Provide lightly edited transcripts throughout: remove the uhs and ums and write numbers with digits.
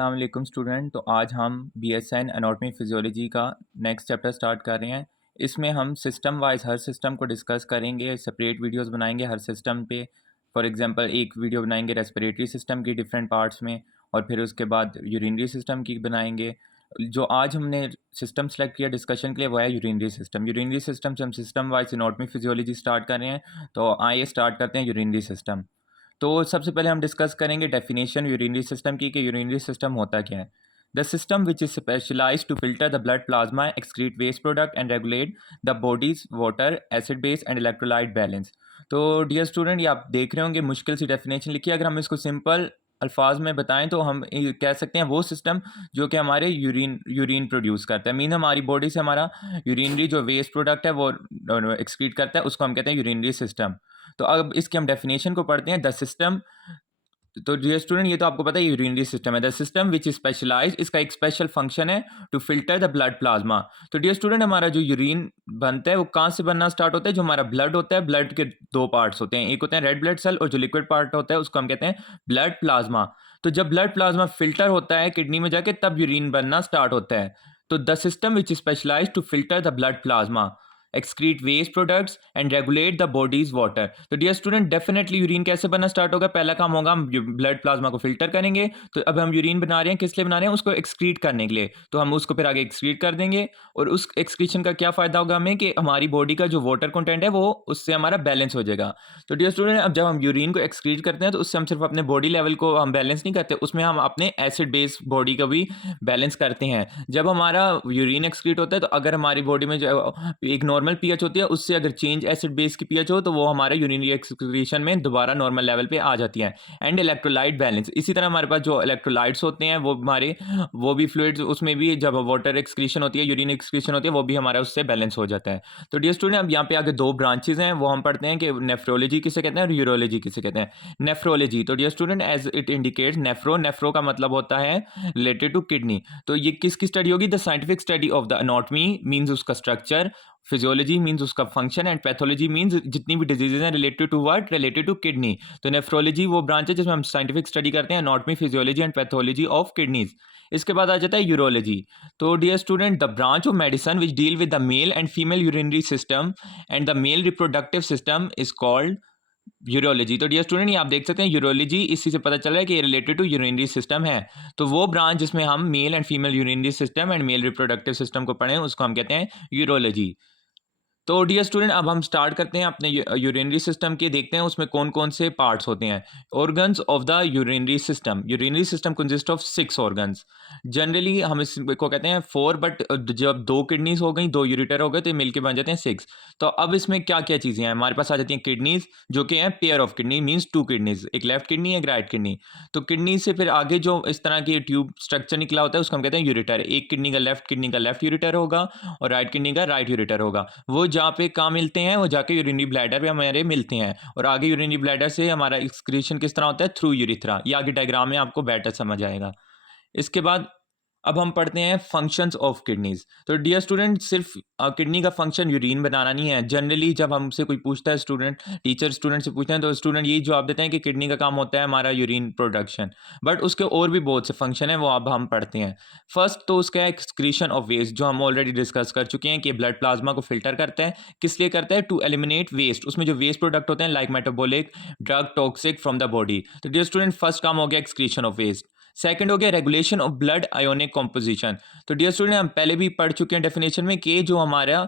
अस्सलाम वालेकुम स्टूडेंट। तो आज हम बीएसएन एनाटॉमी फिजियोलॉजी का नेक्स्ट चैप्टर स्टार्ट कर रहे हैं। इसमें हम सिस्टम वाइज हर सिस्टम को डिस्कस करेंगे, सेपरेट वीडियोस बनाएंगे हर सिस्टम पे। फॉर एग्जांपल एक वीडियो बनाएंगे रेस्पिरेटरी सिस्टम की डिफरेंट पार्ट्स में, और फिर उसके बाद यूरिनरी सिस्टम की बनाएंगे। जो आज हमने सिस्टम सेलेक्ट किया डिस्कशन के लिए वो है यूरिनरी सिस्टम। यूरिनरी सिस्टम से हम system wise anatomy physiology start कर रहे हैं। तो आइए स्टार्ट करते हैं यूरिनरी सिस्टम। तो सबसे पहले हम डिस्कस करेंगे डेफिनेशन यूरिनरी सिस्टम की कि यूरिनरी सिस्टम होता क्या है। The system which is specialise to filter the blood plasma, excrete waste product and regulate the body's water, acid base and electrolyte balance. तो डियर स्टूडेंट, ये आप देख रहे होंगे मुश्किल सी डेफिनेशन लिखी है। अगर हम इसको सिंपल अल्फाज में बताएं तो हम कह सकते हैं वो सिस्टम जो कि हमारे यूरिन प्रोड्यूस करता है। मीन हमारी बॉडी से हमारा यूरिनरी जो वेस्ट प्रोडक्ट है वो एक्सक्रीट करता है, उसको हम कहते हैं यूरिनरी सिस्टम। तो अब इसकी हम डेफिनेशन को पढ़ते हैं। द सिस्टम, तो डियर स्टूडेंट ये तो आपको पता है यूरिनरी सिस्टम है। The system which is specialise, इसका एक स्पेशल फंक्शन है to filter the blood plasma. तो डियर स्टूडेंट हमारा जो यूरिन बनता है वो कहाँ से बनना स्टार्ट होता है? जो हमारा ब्लड होता है, ब्लड के दो पार्ट्स होते हैं, एक होते हैं रेड ब्लड सेल और जो लिक्विड पार्ट होता है उसको हम कहते हैं ब्लड प्लाज्मा। तो जब ब्लड प्लाज्मा फिल्टर होता है किडनी में जाके तब यूरिन बनना स्टार्ट होता है। तो the system which is specialise to filter the blood plasma, excrete waste products and regulate the body's water. तो डियर स्टूडेंट डेफिनेटली यूरिन कैसे बनना स्टार्ट होगा? पहला काम होगा हम ब्लड प्लाज्मा को फिल्टर करेंगे। तो अब हम यूरिन बना रहे हैं, किस लिए बना रहे हैं? उसको एक्सक्रीट करने के लिए। तो हम उसको फिर आगे एक्सक्रीट कर देंगे, और उस एक्सक्रीशन का क्या फायदा होगा हमें कि हमारी बॉडी का जो वाटर कंटेंट है वो उससे हमारा बैलेंस हो जाएगा। तो डियर स्टूडेंट अब जब हम यूरिन को एक्सक्रीट करते हैं तो उससे हम सिर्फ अपने बॉडी लेवल को हम बैलेंस नहीं करते, उसमें हम अपने एसिड बेस बॉडी का भी बैलेंस करते हैं। जब हमारा यूरिन एक्सक्रीट होता है तो अगर हमारी बॉडी में जो एक नॉर्मल पीएच होती है उससे अगर चेंज एसिड बेस की पीएच हो तो वो हमारे यूरिनरी एक्सक्रीशन में दोबारा नॉर्मल लेवल पे आ जाती है। एंड इलेक्ट्रोलाइट बैलेंस, इसी तरह हमारे पास जो इलेक्ट्रोलाइट्स होते हैं वो हमारे वो भी फ्लूइड्स, उसमें भी जब वाटर एक्सक्रीशन होती है, यूरिन एक्सक्रीशन होती है, वो भी हमारा उससे बैलेंस हो जाता है। तो डियर स्टूडेंट अब यहाँ पे आगे दो ब्रांचेस हैं, वो हम पढ़ते हैं कि नेफ्रोलॉजी किसे कहते हैं और यूरोलॉजी किसे कहते हैं। नेफ्रोलॉजी, तो dear student as it indicates nephro, nephro का मतलब होता है रिलेटेड टू किडनी। तो ये किसकी स्टडी होगी? The scientific study of the anatomy means उसका स्ट्रक्चर, फिजियोलॉजी मींस उसका फंक्शन, एंड पैथोलॉजी मींस जितनी भी डिजीजेज हैं related to what? Related to kidney. तो नेफ्रोलॉजी वो ब्रांच है जिसमें हम साइंटिफिक स्टडी करते हैं anatomy, physiology and pathology of kidneys. इसके बाद आ जाता है यूरोलॉजी। तो dear student the branch of medicine which deal with the male and female urinary system and the male reproductive system is called urology. तो dear student ये आप देख सकते हैं यूरोलॉजी, इसी से पता चल रहा है कि ये रिलेटेड टू यूरिनरी सिस्टम है। तो वो ब्रांच जिसमें हम mail and female urinary system and male reproductive system को पढ़ें उसको हम कहते हैं यूरोलॉजी। तो डियर स्टूडेंट अब हम स्टार्ट करते हैं अपने यूरिनरी सिस्टम के, देखते हैं उसमें कौन कौन से पार्ट्स होते हैं। Organs of the urinary system, urinary system consist of 6 organs. Generally हम इसको कहते हैं 4, बट जब 2 किडनीज हो गई, 2 यूरिटर हो गए तो मिलके बन जाते हैं 6। तो अब इसमें क्या क्या चीज़ें हैं? हमारे पास आ जाती हैं किडनीज, जो कि हैं pair of kidney, means 2 kidneys, एक लेफ्ट किडनी एक राइट किडनी। तो किडनी से फिर आगे जो इस तरह की ट्यूब स्ट्रक्चर निकला होता है उसको हम कहते हैं यूरिटर। एक किडनी का लेफ्ट यूरिटर होगा और राइट किडनी का राइट यूरिटर होगा। वो जहाँ पे कहाँ मिलते हैं? वो जाके यूरिनरी ब्लैडर पे हमारे मिलते हैं, और आगे यूरिनरी ब्लैडर से हमारा एक्सक्रीशन किस तरह होता है? Through urethra. ये आगे डायग्राम में आपको बेटर समझ आएगा। इसके बाद अब हम पढ़ते हैं फंक्शंस ऑफ किडनीज। तो डियर स्टूडेंट सिर्फ किडनी का फंक्शन यूरिन बनाना नहीं है। जनरली जब हमसे कोई पूछता है, स्टूडेंट टीचर स्टूडेंट से पूछते हैं तो स्टूडेंट यही जवाब देते हैं कि किडनी का काम होता है हमारा यूरिन प्रोडक्शन, बट उसके और भी बहुत से फंक्शन हैं, वो अब हम पढ़ते हैं। फर्स्ट तो उसका है एक्सक्रीशन ऑफ वेस्ट, जो हम ऑलरेडी डिस्कस कर चुके हैं कि ब्लड प्लाज्मा को फिल्टर करता है। किस लिए करता है? टू एलिमिनेट वेस्ट, उसमें जो वेस्ट प्रोडक्ट होते हैं like metabolic drug toxic from the body. तो डियर स्टूडेंट फर्स्ट काम हो गया एक्सक्रीशन ऑफ वेस्ट। सेकंड हो गया regulation of blood ionic composition. तो डियर स्टूडेंट हम पहले भी पढ़ चुके हैं डेफिनेशन में कि जो हमारा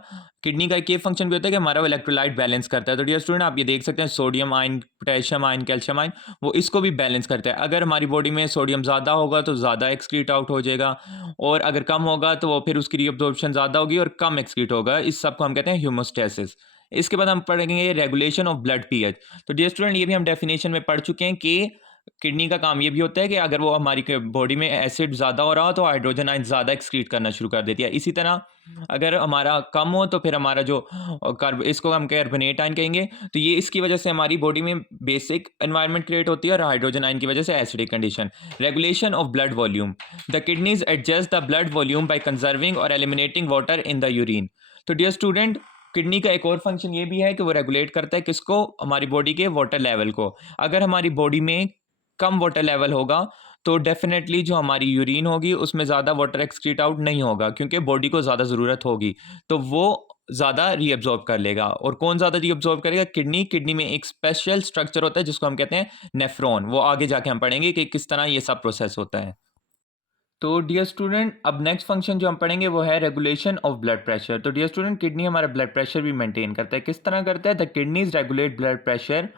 किडनी का एक फंक्शन भी होता है कि हमारा इलेक्ट्रोलाइट बैलेंस करता है। तो डियर स्टूडेंट आप ये देख सकते हैं sodium ion, potassium ion, calcium ion, वो इसको भी बैलेंस करता है। अगर हमारी बॉडी में सोडियम ज़्यादा होगा तो ज़्यादा एक्सक्रीट आउट हो जाएगा, और अगर कम होगा तो वो फिर उसकी रीअब्जॉर्प्शन ज़्यादा होगी और कम एक्सक्रीट होगा। इस सब को हम कहते हैं ह्यूमोस्टेसिस। इसके बाद हम पढ़ेंगे रेगुलेशन ऑफ ब्लड पीएच। तो डियर स्टूडेंट ये भी हम डेफिनेशन में पढ़ चुके हैं कि किडनी का काम ये भी होता है कि अगर वो हमारी बॉडी में एसिड ज़्यादा हो रहा हो तो हाइड्रोजन आयन ज़्यादा एक्सक्रीट करना शुरू कर देती है। इसी तरह अगर हमारा कम हो तो फिर हमारा जो कार्ब, इसको हम कार्बोनेट आयन कहेंगे। तो ये इसकी वजह से हमारी बॉडी में बेसिक एनवायरनमेंट क्रिएट होती है, और हाइड्रोजन आयन की वजह से acidic condition. Regulation of blood volume, the kidneys adjust the blood volume by conserving और eliminating water in the urine. तो डियर स्टूडेंट किडनी का एक और फंक्शन ये भी है कि वो रेगुलेट करता है किसको? हमारी बॉडी के वाटर लेवल को। अगर हमारी बॉडी में कम वाटर लेवल होगा तो डेफ़िनेटली जो हमारी यूरिन होगी उसमें ज़्यादा वाटर एक्सक्रीट आउट नहीं होगा क्योंकि बॉडी को ज़्यादा ज़रूरत होगी। तो वो ज़्यादा रीअब्ज़ॉर्ब कर लेगा और कौन ज़्यादा रीअब्ज़ॉर्ब करेगा? किडनी। किडनी में एक स्पेशल स्ट्रक्चर होता है जिसको हम कहते हैं नेफ्रॉन। वो आगे जाके हम पढ़ेंगे कि किस तरह ये सब प्रोसेस होता है। तो डियर स्टूडेंट, अब नेक्स्ट फंक्शन जो हम पढ़ेंगे वो है रेगुलेशन ऑफ ब्लड प्रेशर। तो डियर स्टूडेंट, किडनी हमारा ब्लड प्रेशर भी मेंटेन करता है। किस तरह करता है? The kidneys regulate blood pressure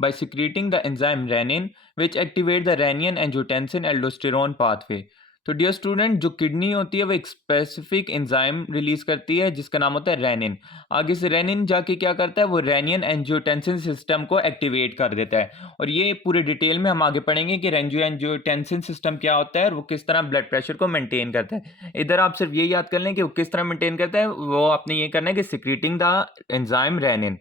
by secreting the enzyme renin which activate the renin angiotensin aldosterone pathway। तो डियर स्टूडेंट, जो किडनी होती है वो एक स्पेसिफिक एंजाइम रिलीज करती है जिसका नाम होता है रेनिन। आगे से रेनिन जाके क्या करता है? वो रेनिन एंजियोटेंसिन सिस्टम को एक्टिवेट कर देता है और ये पूरे डिटेल में हम आगे पढ़ेंगे कि एंजियोटेंसिन सिस्टम क्या होता है और वो किस तरह ब्लड प्रेशर को मेंटेन करता है। इधर आप सिर्फ ये याद कर लें कि वो किस तरह मेंटेन करता है। वो आपने ये करना है कि सिक्रीटिंग द एंजाइम रेनिन।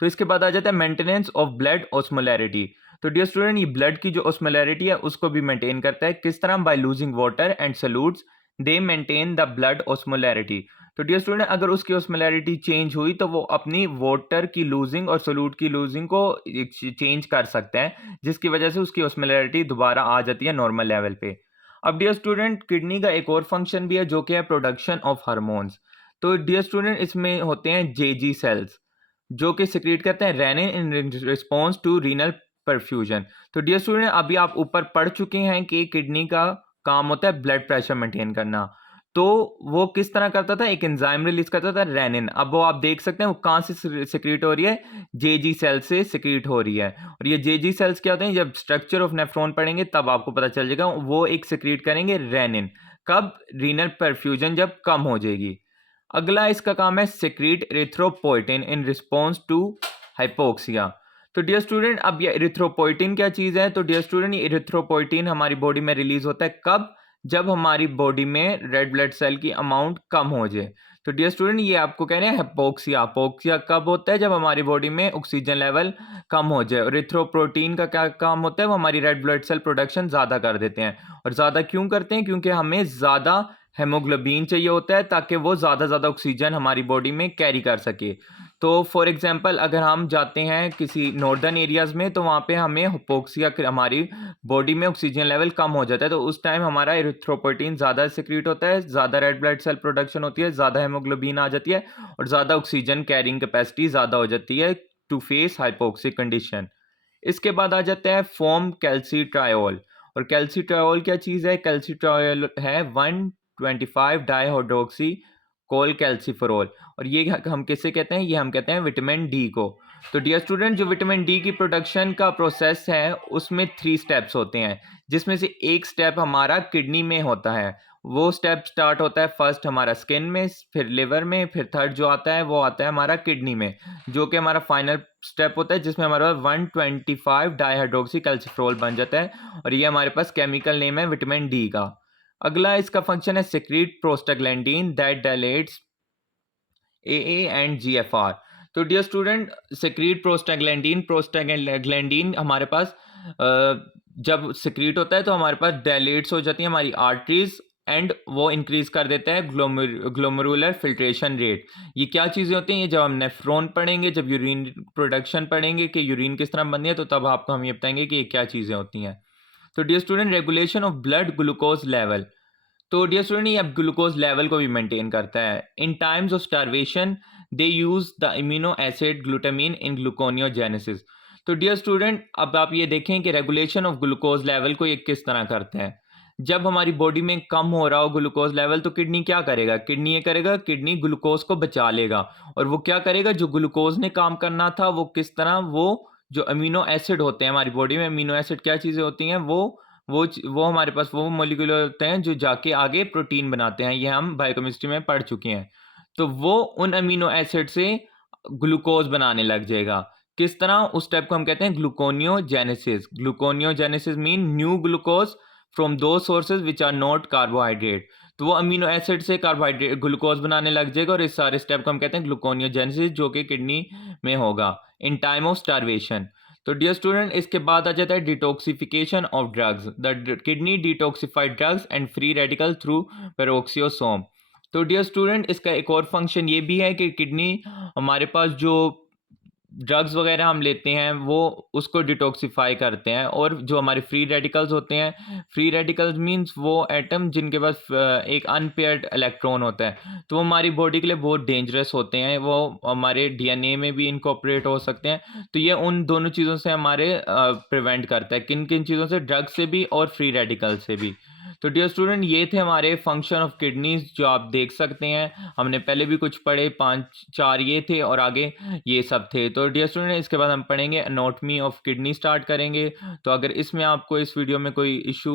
तो इसके बाद आ जाता है मेंटेनेंस ऑफ ब्लड ऑस्मोलैरिटी। तो डियर स्टूडेंट, ये ब्लड की जो ऑस्मोलैरिटी है उसको भी मेंटेन करता है। किस तरह? By losing water and solutes they maintain the blood osmolarity. तो डियर स्टूडेंट, अगर उसकी ऑस्मोलैरिटी चेंज हुई तो वो अपनी वाटर की लूजिंग और सॉल्यूट की लूजिंग को चेंज कर सकते हैं जिसकी वजह से उसकी ऑस्मोलैरिटी दोबारा आ जाती है नॉर्मल लेवल पे। अब डियर स्टूडेंट, किडनी का एक और फंक्शन भी है जो कि है प्रोडक्शन ऑफ हार्मोन्स। तो डियर स्टूडेंट, इसमें होते हैं जेजी सेल्स जो कि सिक्रीट करते हैं renin in response to renal perfusion. तो डियर स्टूडेंट, अभी आप ऊपर पढ़ चुके हैं कि किडनी का काम होता है ब्लड प्रेशर मेंटेन करना। तो वो किस तरह करता था? एक एंजाइम रिलीज करता था रेनिन। अब वो आप देख सकते हैं वो कहाँ से सिक्रीट हो रही है? जेजी सेल से सिक्रीट हो रही है। और ये जेजी सेल्स क्या होते हैं? जब स्ट्रक्चर ऑफ नेफ्रॉन पढ़ेंगे तब आपको पता चल जाएगा। वो एक सिक्रीट करेंगे रेनिन। कब? रीनल परफ्यूजन जब कम हो जाएगी। अगला इसका काम है secrete erythropoietin in response to hypoxia. तो डियर स्टूडेंट, अब ये एरिथ्रोपोइटिन क्या चीज़ है? तो डियर स्टूडेंट, ये एरिथ्रोपोइटिन हमारी बॉडी में रिलीज होता है कब? जब हमारी बॉडी में रेड ब्लड सेल की अमाउंट कम हो जाए। तो डियर स्टूडेंट, ये आपको कह रहे हैं हाइपोक्सिया। हाइपोक्सिया कब होता है? जब हमारी बॉडी में ऑक्सीजन लेवल कम हो जाए। और एरिथ्रोपोइटिन का क्या काम होता है? वो हमारी रेड ब्लड सेल प्रोडक्शन ज़्यादा कर देते हैं। और ज़्यादा क्यों करते हैं? क्योंकि हमें ज़्यादा हेमोग्लोबिन चाहिए होता है ताकि वो ज़्यादा ऑक्सीजन हमारी बॉडी में कैरी कर सके। तो फॉर एग्जांपल, अगर हम जाते हैं किसी नॉर्दर्न एरियाज़ में तो वहाँ पे हमें हिपोक्सिया हमारी बॉडी में ऑक्सीजन लेवल कम हो जाता है। तो उस टाइम हमारा एरिथ्रोपोइटिन ज़्यादा सिक्रीट होता है, ज़्यादा रेड ब्लड सेल प्रोडक्शन होती है, ज़्यादा हेमोग्लोबिन आ जाती है और ज़्यादा ऑक्सीजन कैरिंग कैपेसिटी ज़्यादा हो जाती है टू फेस हाइपोक्सिक कंडीशन। इसके बाद आ जाता है फॉर्म कैल्सिट्रायोल। और कैल्सिट्रायोल क्या चीज़ है? कैल्सिट्रायोल है 125 डाइहाइड्रोक्सी कोल कैल्सिफेरॉल। और ये हम किसे कहते हैं? ये हम कहते हैं विटामिन डी को। तो डियर स्टूडेंट, जो विटामिन डी की प्रोडक्शन का प्रोसेस है उसमें 3 स्टेप्स होते हैं जिसमें से एक स्टेप हमारा किडनी में होता है। वो स्टेप स्टार्ट होता है फर्स्ट हमारा स्किन में, फिर लिवर में, फिर थर्ड जो आता है वो आता है हमारा किडनी में, जो कि हमारा फाइनल स्टेप होता है जिसमें हमारे पास 125 डाइहाइड्रोक्सी कैल्सिफेरॉल बन जाता है और ये हमारे पास केमिकल नेम है विटामिन डी का। अगला इसका फंक्शन है secrete prostaglandin that dilates AA and GFR. तो dear student, secrete prostaglandin, prostaglandin हमारे पास जब सिक्रीट होता है तो हमारे पास डायलेट्स हो जाती है हमारी आर्टरीज एंड वो इंक्रीज कर देता है ग्लोमेरुलर फिल्ट्रेशन रेट। ये क्या चीज़ें होती हैं? ये जब हम नेफ्रॉन पढ़ेंगे, जब यूरिन प्रोडक्शन पढ़ेंगे कि यूरिन किस तरह बनती है, तो तब आपको हम ये बताएंगे कि ये क्या चीज़ें होती हैं। तो dear student, regulation of blood glucose level. तो डियर स्टूडेंट, ये अब ग्लूकोज लेवल को भी मेंटेन करता है। In times of starvation they use the immuno acid glutamine in gluconeogenesis. तो डियर स्टूडेंट, अब आप ये देखें कि रेगुलेशन ऑफ ग्लूकोज लेवल को ये किस तरह करते हैं। जब हमारी बॉडी में कम हो रहा हो ग्लूकोज लेवल तो किडनी क्या करेगा? किडनी ये करेगा, किडनी ग्लूकोज को बचा लेगा। और वो क्या करेगा? जो ग्लूकोज ने काम करना था वो किस तरह, वो जो अमीनो एसिड होते हैं हमारी बॉडी में, अमीनो एसिड क्या चीज़ें होती हैं? वो हमारे पास वो मॉलिक्यूल होते हैं जो जाके आगे प्रोटीन बनाते हैं। ये हम बायोकेमिस्ट्री में पढ़ चुके हैं। तो वो उन अमीनो एसिड से ग्लूकोज बनाने लग जाएगा। किस तरह? उस स्टेप को हम कहते हैं gluconeogenesis. Gluconeogenesis mean new glucose from दो sources which are not carbohydrate. तो वो अमीनो एसिड से कार्बोहाइड्रेट ग्लूकोज बनाने लग जाएगा और इस सारे स्टेप को हम कहते हैं ग्लूकोनियोजेनेसिस, जो कि किडनी में होगा इन टाइम ऑफ स्टारवेशन। तो डियर स्टूडेंट, इसके बाद आ जाता है detoxification of drugs. The kidney detoxified drugs and free radical through peroxisome. तो डियर स्टूडेंट, इसका एक और फंक्शन ये भी है कि किडनी हमारे पास जो ड्रग्स वगैरह हम लेते हैं वो उसको डिटॉक्सिफाई करते हैं। और जो हमारे फ्री रेडिकल्स होते हैं, फ्री रेडिकल्स मींस वो एटम जिनके पास एक अनपेयर्ड इलेक्ट्रॉन होता है, तो वो हमारी बॉडी के लिए बहुत डेंजरस होते हैं, वो हमारे डीएनए में भी इनकॉर्पोरेट हो सकते हैं। तो ये उन दोनों चीज़ों से हमारे प्रिवेंट करता है, किन किन चीज़ों से, ड्रग से भी और फ्री रेडिकल से भी। तो डियर स्टूडेंट, ये थे हमारे फंक्शन ऑफ किडनीज जो आप देख सकते हैं। हमने पहले भी कुछ पढ़े, 5-4 ये थे और आगे ये सब थे। तो डियर स्टूडेंट, इसके बाद हम पढ़ेंगे एनाटॉमी ऑफ किडनी स्टार्ट करेंगे। तो अगर इसमें आपको इस वीडियो में कोई इशू